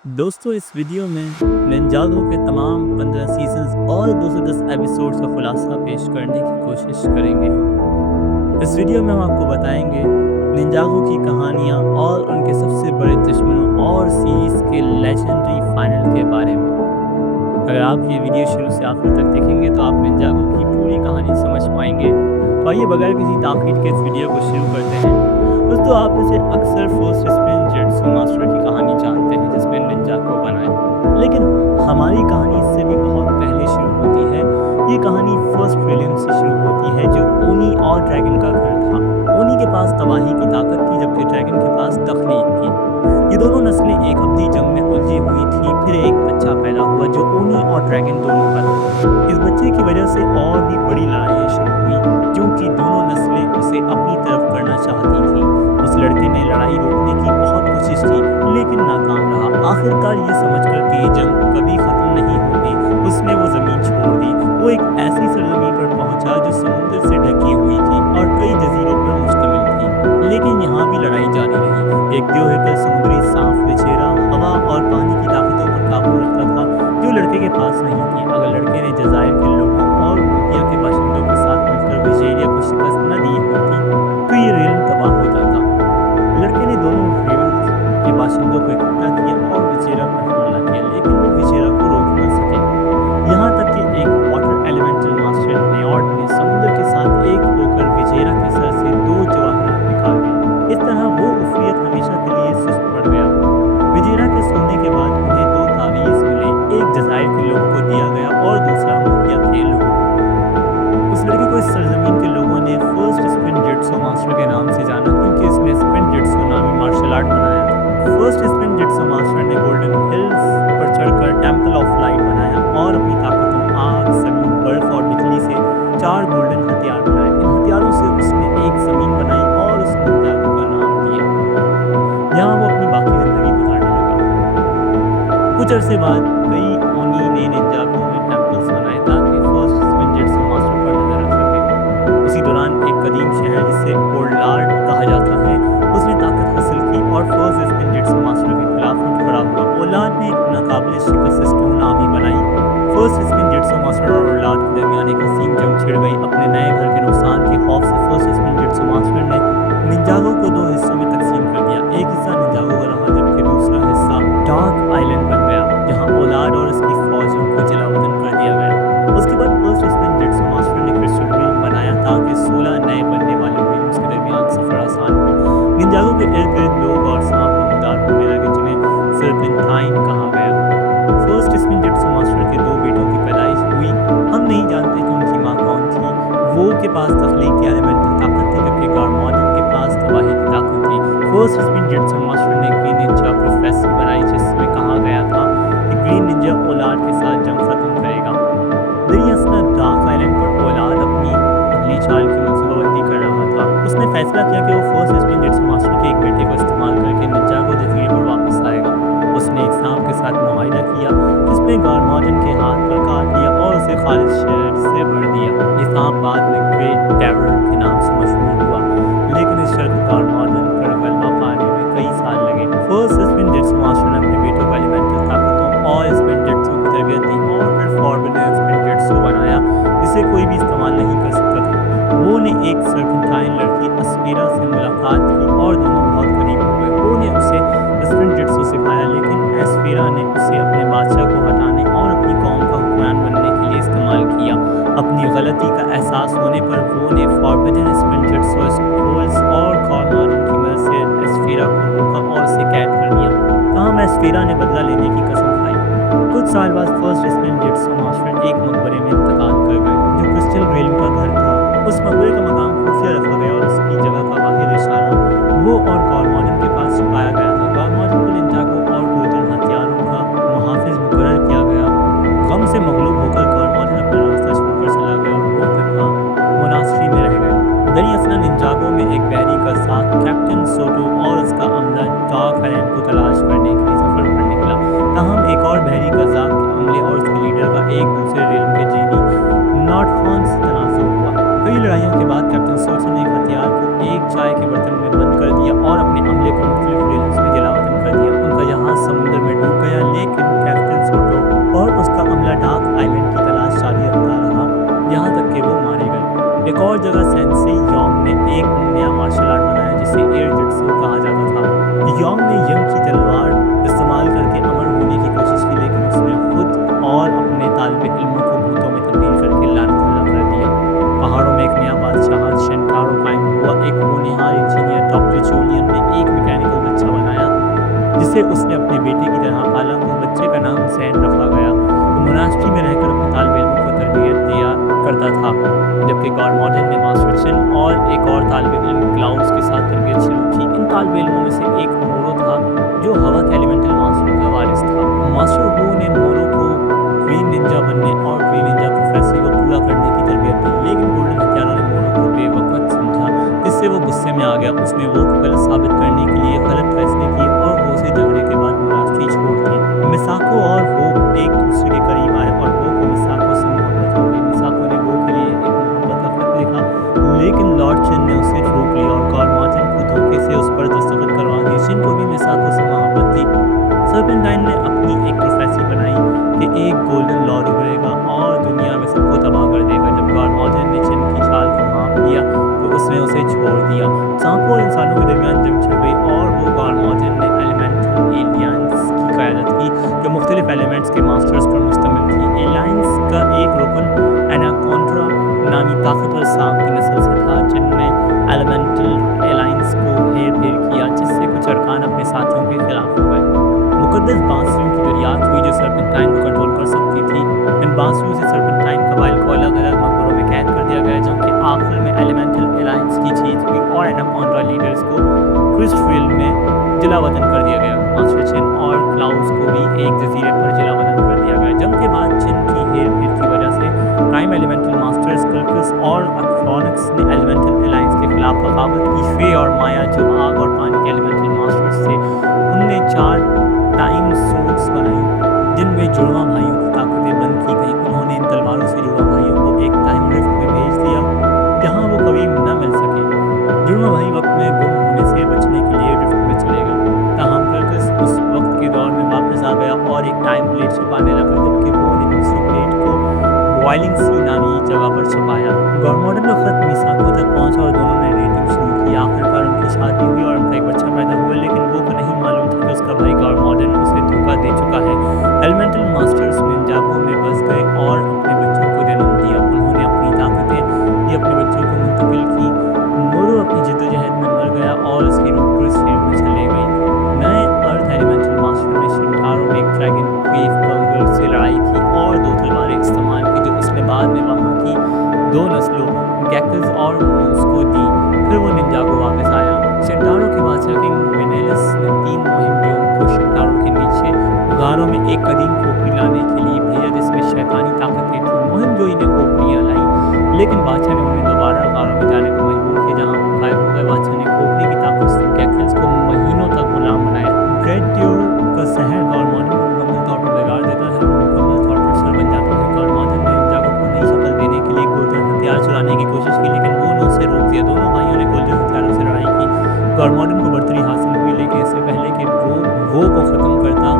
दोस्तों इस वीडियो में निंजागो के तमाम 15 सीजन्स और 210 एपिसोड्स का खुलासा पेश करने की कोशिश करेंगे हम। इस वीडियो में हम आपको बताएंगे निंजागो की कहानियाँ और उनके सबसे बड़े दुश्मनों और सीरीज के लेजेंडरी फाइनल के बारे में। अगर आप ये वीडियो शुरू से आखिर तक देखेंगे तो आप निंजागो की पूरी कहानी समझ पाएंगे। तो आइए बगैर किसी ताख़ीर के इस वीडियो को शुरू करते हैं। दोस्तों आप इसे अक्सर फर्स्ट स्पिन जेट्सू मास्टर की कहानी जानते हैं जिसमें निंजागो बनाए, लेकिन हमारी कहानी इससे भी बहुत पहले शुरू होती है। ये कहानी फर्स्ट ट्रिलियन से शुरू होती है जो ओनी और ड्रैगन का घर था। ओनी के पास तबाही की ताकत थी जबकि ड्रैगन के पास तख्लीक की। ये दोनों नस्लें एक अवधि जंग में उलझी हुई थी। फिर एक बच्चा पैदा हुआ जो ओनी और ड्रैगन दोनों का था। इस बच्चे की वजह से और भी बड़ी लड़ाइयाँ शुरू हुई क्योंकि दोनों नस्लें उसे अपनी तरफ करना चाहती थी। उस लड़के ने लड़ाई रोकने की बहुत कोशिश की लेकिन नाकाम रहा। आखिरकार ये समझकर कि ये जंग कभी खत्म नहीं होगी उसने वो जमीन छोड़ दी। वो एक ऐसी सरजमीन पर पहुंचा जो समुद्र से ढकी हुई थी और कई जजीरों पर मुश्तमिल थी, लेकिन यहाँ भी लड़ाई जारी रही। एक देवहकल समुद्री सांप बेचेरा हवा और पानी की ताकतों पर काबू रखता था जो लड़के के पास नहीं थी। अगर लड़के ने जजायर के लोगों और रूबिया के बाशिंदों के साथ मिलकर विजेरिया को शिकस्त न दी होती तो ये रेल तबाह होता था। लड़के ने दोनों रेवल्स के बाशिंदों को इकट्ठा किया और विजेरा पर हमला किया, लेकिन वो विजेरा को रोक न सके। यहाँ तक कि एक वाटर एलिमेंटल मास्टर नेयॉर्ड ने समुद्र के साथ एक होकर विजेरा के सर से 2 जवाहरात निकाल दिए। इस तरह वो उफियत हमेशा के लिए सुस्त पड़ गया। विजेरा के सोने के बाद उन्हें 2 तावीज़ मिले, एक जजायर के लोगों को दिया गया और दूसरा रूबिया के लोगों को। उस लड़के को इस सरजमीन के लोगों ने फर्स्ट स्पिन जेट्सू मास्टर के नाम से जाना क्योंकि इसमें स्पिन जेट्सू नामी मार्शल आर्ट बनाया था। फर्स्ट स्पिन जेट्सू मास्टर ने गोल्डन हिल्स पर चढ़कर टेम्पल ऑफ लाइट बनाया और अपनी ताकतों आग, जमीन, बर्फ और बिजली से 4 गोल्डन हथियार बनाए। इन हथियारों से उसने एक जमीन बनाई और उस निंजागो का नाम दिया। यहाँ वो अपनी बाकी जिंदगी गुजारने लगा। कुछ अरसे बाद कई ओनी ने निंजागो में टेम्पल्स बनाए ताकि फर्स्ट स्पिन जेट्सू मास्टर पर नजर रख सके। उसी दौरान एक कदीम शहर जिसे ओल्डार्ड कहा जाता है उसने ताकत हासिल की और फर्स्ट स्पिन जेट्सू मास्टर के खिलाफ उठ खड़ा हुआ। ओलाद ने एक नाकाबिल शिकस्त स्टोन आर्मी बनाई। फर्स्ट स्पिन जेट्सू मास्टर और ओलाद के दरमियान एक हसीन जंग छिड़ गई। अपने नए घर के नुकसान के खौफ से फर्स्ट स्पिन जेट्सू मास्टर ने निंजागो को 2 हिस्सों में तकसीम कर दिया। एक हिस्सा निंजागो का रहा जबकि दूसरा हिस्सा डार्क आइलैंड बन गया जहाँ ओलाद और उसकी फौजों को जलावतन कर दिया गया। उसके बाद फर्स्ट स्पिन जेट्सू मास्टर ने क्रिस्टल रिम बनाया ताकि 16 नए बनने वाले रिम्स के दरमियान सफर आसान हो। निंजागो के इर्द गिर्द लोग और सांप नमदार होने लगे जिन्हें सर्पेंटाइन कहा गया। फर्स्ट स्पिन जेट्सू मास्टर के 2 बेटों की पैदाइश हुई। हम नहीं जानते कि उनकी माँ कौन थी। वो के पास तख्लीक की एलिमेंटल ताकत थी जबकि गार्मोनियन के पास तबाही की ताकत थी। फर्स्ट स्पिन जेट्सू मास्टर ने ग्रीन निंजा प्रोफेसी बनाई जिसमें कहा गया था कि ग्रीन निंजा ओलाद के साथ जंग खत्म करेगा। दरियासना डार्क आइलैंड पर ओलाद अपनी अगली चाल की मंसूबाबंदी कर रहा था। उसने फैसला किया कि वो फर्स्ट स्पिन जेट्सू मास्टर के एक बेटे को इस्तेमाल करके निंजागो जजीरे पर वापस आएगा। उसने एक सांप के साथ मुआहिदा किया जिसमें गार्मोनियन के हाथ पर काट लिया और उसे खालिद शहर से भर दिया। ये सांप बाद में ग्रेट टेरर के नाम से मशहूर हुआ, लेकिन इस शर्त गार्मोनियन पर गलबा पाने में कई साल लगे। फर्स्ट स्पिन जेट्सू मास्टर ने अपने बेटों को एलिमेंटल ताकतों और स्पिन जेट्सू की तरबियत दी और फिर फॉर्बिडन स्पिन जेट्सू बनाया जिसे कोई भी इस्तेमाल नहीं कर सकता था। वो ने एक सर्पेंटाइन लड़की अस्फीरा से मुलाकात की और दोनों बहुत करीब हो गए। वो ने उसे स्पिन जेट्सू सिखाया लेकिन एस्फीरा ने उसे अपने बादशाह को हटाने और अपनी कौम का हुक्मरान बनने के लिए इस्तेमाल किया। अपनी गलती का एहसास होने पर वो ने फॉर्बिडन स्पिन जेट्सू स्क्रोल्स और गार्मोनियन की मदद से एस्फीरा को रोका और उसे कैद कर दिया। तमाम एस्फीरा ने बदला लेने की कसम खाई। कुछ साल बाद फर्स्ट स्पिन जेट्सू मास्टर एक मकबरे में इंतकाल कर गए जो क्रिस्टल रेलम का घर था। उस मकबरे का मकाम खुफिया रखा गया और उसकी जगह का वाहिद इशारा वो और गार्मोनियन के पास छुपाया गया था। गार्मोनियन को निंजागो और गोल्डन हथियारों का मुहाफिज मुकर्रर किया गया। गम से मगलूब होकर गार्मोनियन अपना रास्ता छोड़कर चला गया और वो तन्हा मोनास्ट्री में रह गया। दरियासना निंजागो में एक बहरी का साथ कैप्टन सोटो और उसका अमला डार्क आइलैंड को तलाश करने के लिए सफर पर निकला। ताहम एक और बहरी का जाक के अमले और उसके लीडर का एक दूसरे रेलम के जीनी नॉर्थहॉर्न से तनाज़ुर हुआ। कई लड़ाइयों के बाद कैप्टन सोटो ने एक हथियार को एक चाय के बर्तन में बंद कर दिया और अपने अमले जानता था, जबकि गॉरमॉडन ने मास्टर चिन और एक और तालिब इल्म क्लाउस के साथ तरबियत शुरू की। इन तालिब इल्मों में से एक मोरो था, जो हवा के एलिमेंटल मास्टर का वारिस था। मास्टर हू ने मोरो को क्वीन निंजा बनने और क्वीन निंजा प्रोफेसी को पूरा करने की तरबियत दी, लेकिन गोल्डन हथियारों ने मोरो को बेवकूफ़ समझा, जिससे वो गुस्से में आ गया। उसने वो को गलत साबित करने के लिए गलत फैसले किए और वो से झगड़े के बाद मुनाफी छोड़ दी। मिसाको और वो एक दूसरे के करीब आए और वो को मिसाको से मोहब्बत हो गई। मिसाको ने वो के लिए एक मोहब्बत का खत लिखा, लेकिन लॉर्ड चिन ने उसे रोक लिया और गॉरमॉडन को धोखे से उस पर दस्तखत करवा दिए। चिन को भी मिसाको से मोहब्बत थी। सर्पेंटाइन ने अपनी एक प्रोफेसी बनाई कि एक गोल्डन लॉर्ड उभरेगा और दुनिया में सबको तबाह कर देगा। जब गॉरमॉडन ने चिन की चाल को भांप लिया तो उसने उसे छोड़ दिया। सांपों और इंसानों के दरमियान जंग छिड़ गई और वो गॉरमॉडन ने एलिमेंटल एलियंस की क़यादत की, जो मुख्तलिफ एलिमेंट्स के मास्टर्स पर मुश्तमिल थी। एलियंस का एक रुकन एनाकोंड्रा नामी ताकतवर सांप की नस्ल से था, जिनने एलिमेंटल एलायंस को हेर फेर किया, जिससे कुछ अरकान अपने साथियों के खिलाफ हो गए। मुकद्दस बांसुरियों की दरियात हुई जो सर्पेंटाइन को कंट्रोल कर सकती थी। इन बांसुरियों से सर्पेंटाइन कबाइल को अलग अलग मकबरों में कैद कर दिया गया, जबकि आखिर में एलिमेंटल एलायंस की जीत हुई और एनाकोंड्रा लीडर्स को क्रिस्टफील्ड में जलावतन कर दिया गया। मास्टर चिन और क्लाउस को भी एक जजीरे पर जलावतन कर दिया गया। जंग के बाद चिन की हेर फेर की वजह से प्राइम एलिमेंटल मास्टर्स कर्कस और अक्रोनिक्स ने एलिमेंटल एलायंस के खिलाफ बगावत की। फे और माया, जो आग और पानी के एलिमेंटल मास्टर्स थे, उनने 4 टाइम सोर्ड्स बनाई, जिनमें जुड़वा भाइयों की ताकतें बंद की गई। उन्होंने इन तलवारों से जुड़वा भाइयों को एक टाइम रिफ्ट में भेज दिया, जहां वो कभी न मिल सके। जुड़वा भाई वक्त में गुम होने से बचने के लिए रिफ्ट में चले गए। ताहम कर्कस उस वक्त के दौर में वापस आ गया और एक टाइम प्लेट छुपाने लगा, जबकि वो ने दूसरी प्लेट को बॉइलिंग सी नामी जगह पर छुपाया। गॉरमॉडन का खत मिसाको तक पहुंचा और दोनों ने डेटिंग शुरू की। आखिरकार उनकी शादी हुई और उनका एक बच्चा पैदा हुआ, लेकिन वो को नहीं मालूम था कि उसका भाई गॉरमॉडन उसे धोखा दे चुका है। एलिमेंटल मास्टर्स निंजागो में बस गए और अपने बच्चों को जन्म दिया। उन्होंने अपनी ताकतें ये अपने बच्चों को मुंतकिल की। मोरो अपनी जद्दोजहद में मर गया और उसकी रूह क्रिस्टफील्ड में चले गई। नए अर्थ एलिमेंटल मास्टर ने शिंटारो में एक ड्रैगन क्वीफ बंगर से लड़ाई की और 2 तलवारें इस्तेमाल की, जो उसने बाद में वहाँ की 2 नस्लों गैकस और मूस को दी। फिर वो निंजागो वापस आया। शिंटारो के बादशाह किंग वेनेलिस ने 3 मुहिमों को शिंटारो के नीचे गारों में एक कदीम खोपड़ी लाने के लिए भेजा, जिसमें शैतानी ताकतें थीं। मुहिम जो इन्हें खोपड़ियाँ लाई, लेकिन बादशाह ने उन्हें दोबारा गारों में जाने को मजबूर किया, जहाँ वो गायब हो गए। बादशाह ने खोपड़ी की ताकत से गैकस को महीनों तक गुलाम बनाया। ग्रेट ट्यूर का शहर गॉरमॉडन को मुकम्मल तौर पर बिगाड़ देता है और मुकम्मल तौर पर सर बन जाता है। गॉरमॉडन ने निंजागो को नई शक्ल देने के लिए गोल्डन हथियार चुराने की कोशिश की, लेकिन वो ने उसे रोक दिया। दोनों भाइयों ने गोल्डन हथियारों से लड़ाई की। गॉरमॉडन को बढ़तरी हासिल हुई, लेकिन इससे पहले कि वो को ख़त्म करता,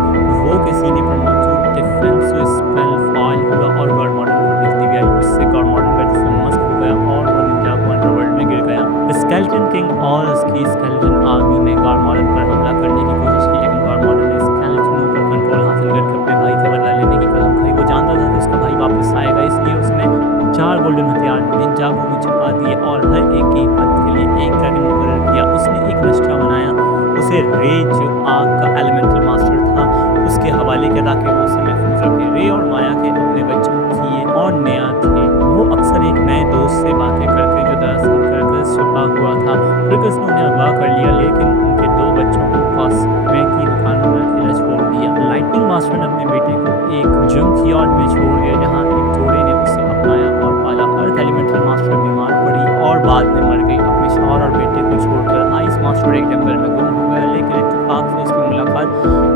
वो के सीने पर मौजूद डिफेंसिव स्पेल फॉल हुआ और गॉरमॉडन को बिजली गई। उससे गॉरमॉडन का जिस्म मस्त हो गया और वो निंजागो अंडरवर्ल्ड में गिर गया। स्केलेटन किंग और उसकी स्केलेटन आर्मी ने गॉरमॉडन पर हमला करने की कोशिश की, लेकिन गॉरमॉडन ने स्केलेटनों पर कंट्रोल हासिल करके अपने भाई से बदला लेने की कसम खाई। वो जानता था कि उसका भाई वापस आएगा, इसलिए उसने 4 गोल्डन हथियार निंजागो में छुपा दिए और हर एक की हिफाजत के लिए एक ड्रैगन मुकर्रर किया। उसने एक नक्शा बनाया, उसे रे, जो आग का एलिमेंटल मास्टर था, उसके हवाले किया ताकि वो उसे महफूज रखे। रे और माया के अपने बच्चों किए और नया थे। वो अक्सर एक नए दोस्त से बातें करते, जो दरअसल कर्कस छुपा हुआ था। कर्कस ने उन्हें अगवा कर लिया, लेकिन उनके 2 बच्चों को कॉस्मे की दुकानों में अकेला छोड़ दिया। लाइटनिंग मास्टर ने अपने बेटे को एक जंकयार्ड में छोड़ दिया, जहाँ एक जोड़े ने उसे अपनाया और पाला। अर्थ एलिमेंटल मास्टर बीमार पड़ी और बाद में मर गई। अपने शौहर और बेटे को छोड़कर आइस मास्टर एक जंगल में गुम हो गया, लेकिन इत्तेफाक से उसकी मुलाकात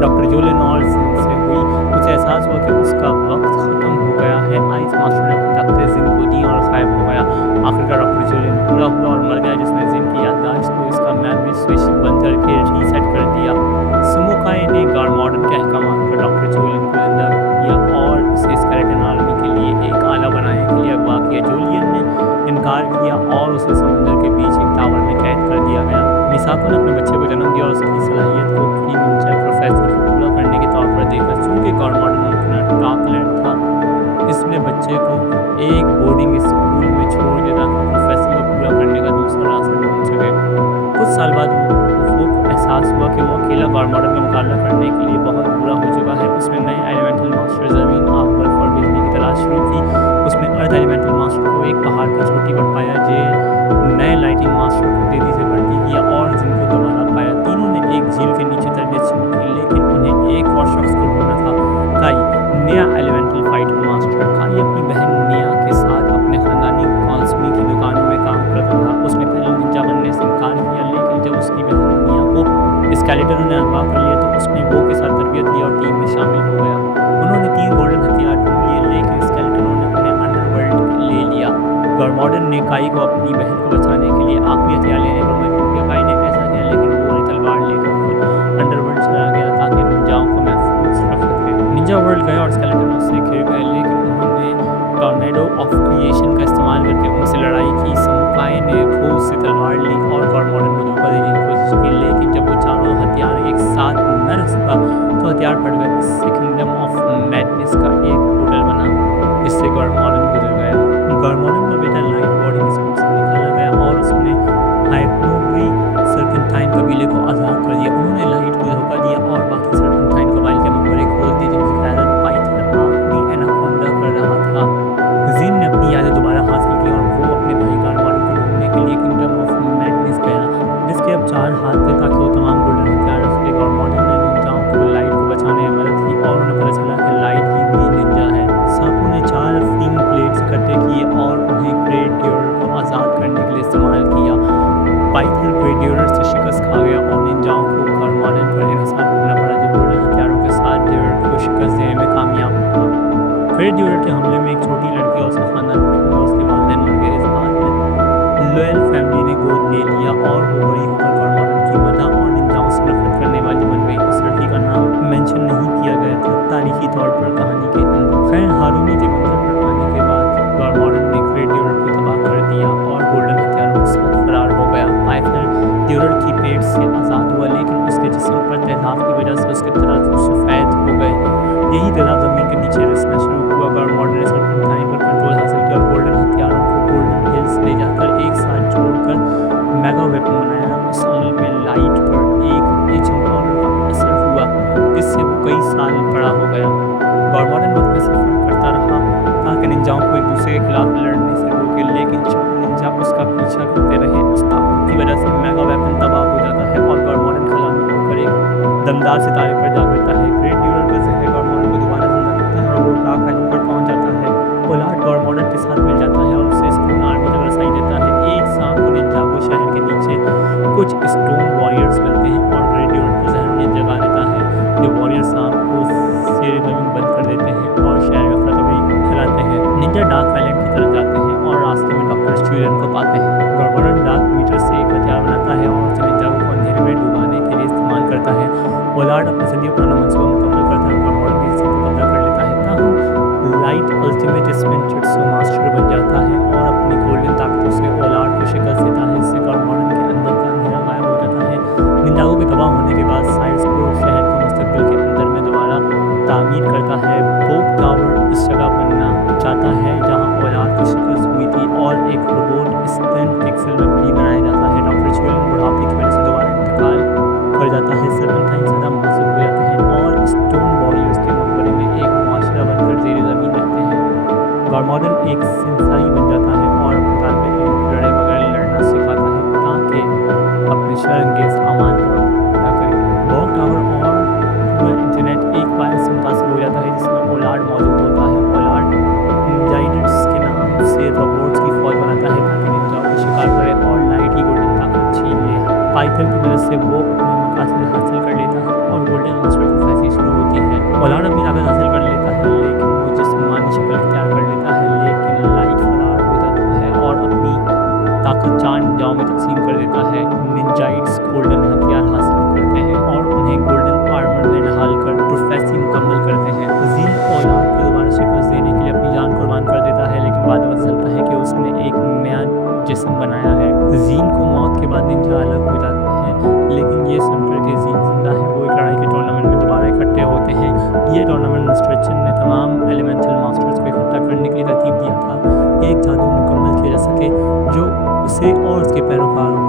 डॉक्टर जोलियन और जिन से हुई। उसे एहसास हुआ कि उसका वक्त ख़त्म हो गया है। आइस मास्टर ने अपनी ताकतें जिन को दी और गायब हो गया। आखिरकार डॉक्टर जोलियन पूरा हुआ और मर गया, जिसने जिन की याददाश्त को इसका मेमोरी स्विच बंद करके रीसेट कर दिया। सुमुकाई ने गॉरमॉडन के अहकामात पर डॉक्टर जोलियन को जिंदा किया और उसे स्केलेटन आर्मी के लिए एक आला बनाने के लिए अगवा किया। जोलियन ने इनकार किया और उसे समुद्र के बीच एक टावर में कैद कर दिया गया। मिसाको ने अपने बच्चे को जन्म दिया और उसकी सलाहियत को क्वीन निंजा प्रोफेसी को पूरा करने के तौर पर देखा। चूँकि गॉरमॉडन अपना टॉकलैंड था, इसने बच्चे को एक बोर्डिंग स्कूल में छोड़ दिया ताकि प्रोफेसी को पूरा करने का दूसरा रास्ता ढूंढ सके। कुछ साल बाद वो को एहसास हुआ कि वो अकेला गॉरमॉडन का मुकाबला करने के लिए बहुत बुरा हो चुका है। उसने नए एलिमेंटल मास्टर ज़मीन, आग, बर्फ और बिजली की तलाश शुरू की। उसने अर्थ एलिमेंटल मास्टर को ने अगवा कर लिया तो उसने वो के साथ तरबियत ली और टीम में शामिल हो गया। उन्होंने 3 गोल्डन हथियार ढूंढ लिए, लेकिन स्केलेटनों ने उन्हें अंडरवर्ल्ड ले लिया। गॉरमॉर्डन ने काई को अपनी बहन को बचाने के लिए आखिरी हथियार लेने पर मजबूर किया। काई ने ऐसा किया, लेकिन वो अपनी तलवार लेकर खुद अंडरवर्ल्ड चला गया ताकि निंजाओं को महफूज रख सके। निंजा वर्ल्ड गए और स्केलेटनों से घिर गए, लेकिन उन्होंने टॉर्नेडो ऑफ क्रिएशन का इस्तेमाल करके उनसे लड़ाई की। समुकाई ने खूब से तलवार ली और गॉरमॉर्डन को धोखा देने की कोशिश की, लेकिन जब वो चारों हथियार एक साथ न रख सका तो हथियार फट गए। इससे किंगडम ऑफ मैडनेस का एक पोर्टल बना, जिससे गॉरमॉर्डन गुजर गया। गॉरमॉर्डन का बेटा लाइट बोर्डिंग स्कूल से निकाला गया और उसने हाइपनोगी सर्पेंटाइन कबीले को आज़ाद कर दिया। उन्होंने लाइट को धोखा दिया और बाकी सर्पेंटाइन कबाइल के मकबरे खोल दिए, जिनकी क़यादत पाइथन आखिरी एनाकोंडा कर रहा था। जीन ने अपनी यादें दोबारा हासिल की और वो अपने भाई गॉरमॉर्डन को ढूंढने के लिए किंगडम ऑफ मैडनेस गया, जिसके अब 4 हाथ थे ताकि वो तमाम गोल्डन हथियार रख सके। गॉरमॉर्डन ने निंजाओं को लाइट को बचाने में मदद की और उन्हें पता चला कि लाइट ही ग्रीन निंजा है। सांपों ने 4 फ्लिंग प्लेट्स इकट्ठे किए और उन्हें ग्रेट ड्यूरर को आज़ाद करने के लिए इस्तेमाल किया। पाइथन ग्रेट ड्यूरर से शिकस्त खा गया और निंजाओं को गॉरमॉर्डन पर इन्हिसार करना पड़ा, जो गोल्डन हथियारों के साथ ड्यूरर को शिकस्त देने में कामयाब हुआ। ग्रेट ड्यूरर के हमले में एक छोटी लड़की और उसका खानदान और उसके वालिदैन मर गए। इस बात में लॉयल फैमिली ने गोद ले लिया और वो बड़ी होकर गॉरमॉर्डन की मदद और निंजाओं से नफरत करने वाली बन गई। उस लड़की का नाम मेंशन नहीं किया गया था तारीखी तौर पर कहानी के अंदर। खैर, हारूनी के मंदिर पर आने के बाद गॉरमॉर्डन ने ग्रेट ड्यूरर को तबाह कर दिया और गोल्डन हथियारों के साथ फरार हो गया। पाइथन ड्यूरर की पेट से आज़ाद हुआ, लेकिन उसके जिस्म पर तेजाब की वजह से उसके तराजू सफ़ेद हो गए। यही तेजाब ज़मीन के नीचे रिसना शुरू हुआ। गॉरमॉर्डन ने सर्पेंटाइन पर कंट्रोल हासिल किया और गोल्डन हथियारों को गोल्डन हिल्स ले जाकर एक साथ जोड़कर मेगा वेपन बनाया। उस अमल में लाइट पर एक एजेंट पाउडर का असर हुआ, जिससे वो कई साल बड़ा हो गया। गॉरमॉर्डन वक्त में सफ़र करता रहा ताकि निंजाओं को एक दूसरे के खिलाफ लड़ने से रोके, लेकिन चार निंजा उसका पीछा करते रहे। उस ताकत की वजह से मेगा वेपन तबाह हो जाता है और गॉरमॉर्डन खला में होकर एक दमदार सितारे पर जा गिरता है। ग्रेट ड्यूरर का जहर गॉरमॉर्डन को दोबारा जिंदा करता है और वो डार्क आइलैंड पर पहुंच जाता है। ओलाट गॉरमॉर्डन के साथ मिल जाता है और उसे स्टोन आर्मी तक रसाई देता है। एक शाम को निंजागो शहर के नीचे कुछ स्टोन वॉरियर्स मिलते हैं और ग्रेट ड्यूरर को जहर उन्हें जगा देता है। ये वॉरियर्स शाम को शेर जमीन बंद कर देते हैं और शहर में अफरा-तफरी फैलाते हैं। निंजा डार्क आइलैंड की तरफ जाते हैं और रास्ते में डॉक्टर स्ट्यूरन को पाते हैं। गॉरमॉर्डन डार्क मीटर से एक हथियार बनाता है और उसे निंजागो को अंधेरे में डुबाने के लिए इस्तेमाल करता है। ओलाट अपना सदियों पुराना मंसूबा मुकम्मल करता है और गॉरमॉर्डन की जिस्म को कब्जा कर लेता है। ताहम light ultimate spin jutsu master बन जाता है और अपनी गोल्डन ताकतों से ओलाट को शिकस्त देता है। इससे गॉरमॉर्डन के अंदर का अंधेरा गायब हो जाता है। निंजागो के तबाह होने के बाद साइड्स को शहर को मुस्तकबिल के अंदर में दोबारा तामीर करता है। पोप टावर इस जगह बनना चाहता है जहाँ ओलाट की शिकस्त हुई थी और एक रोबोट स्पिन पिक्सल में भी बनाया जाता है। डॉक्टर स्ट्यूरन बुढ़ापे की वजह से दोबारा इंतकाल कर जाता है। सर्पेंटाइन सदा मुहासिब हो जाते हैं और स्टोन वॉरियर्स के मकबरे में एक मुआशरा बनकर ज़ेर ज़मीन रहते हैं। गॉरमॉर्डन एक सेंसाई बन जाता है और अपने तालिब इल्म को लड़े बगैर लड़ना सिखाता है ताकि अपने शर्मंगेज़ अमान को पूरा करे। बॉग टावर और पूरा इंटरनेट एक वायरस से मुतासर हो जाता है जिसमें ओलाट मौजूद होता है। ओलाट निंजाइडर्स के नाम से रोबोट्स की फौज बनाता है ताकि निंजाओं को शिकार करे और लाइट की गोल्डन ताकत छीन ले। पाइथन की मदद से वो अपने मकासद हासिल कर लेता है और गोल्डन मास्टर की फैसली शुरू होती है। ओलाट अपनी ताकत हासिल कर लेता है, लेकिन वो जिस्मानी शक्ल इख्तियार कर लेता है। लेकिन लाइट फरार हो जाता है और अपनी ताकत 4 निंजाओं में तकसीम कर देता है। निंजाइड्स गोल्डन हथियार हासिल करते हैं और उन्हें गोल्डन आर्मर में ढाल कर प्रोफेसी मुकम्मल करते हैं। जीन ओलाट को दोबारा शिकस्त देने के लिए अपनी जान कुर्बान कर देता है, लेकिन बाद में पता चलता है कि उसने एक नया जिस्म बनाया है। जीन को मौत के बाद निंजा अलग हो जाते हैं, लेकिन ये सुनकर के जीन जिंदा है। वो एक लड़ाई के टूर्नामेंट में दोबारा इकट्ठे होते हैं। ये टूर्नामेंट मिस्टर चिन ने तमाम एलिमेंटल मास्टर्स को इकट्ठा करने के लिए तरतीब दिया था। एक जादू मुकम्मल किया जा सके जो उसे और उसके पैरोकारों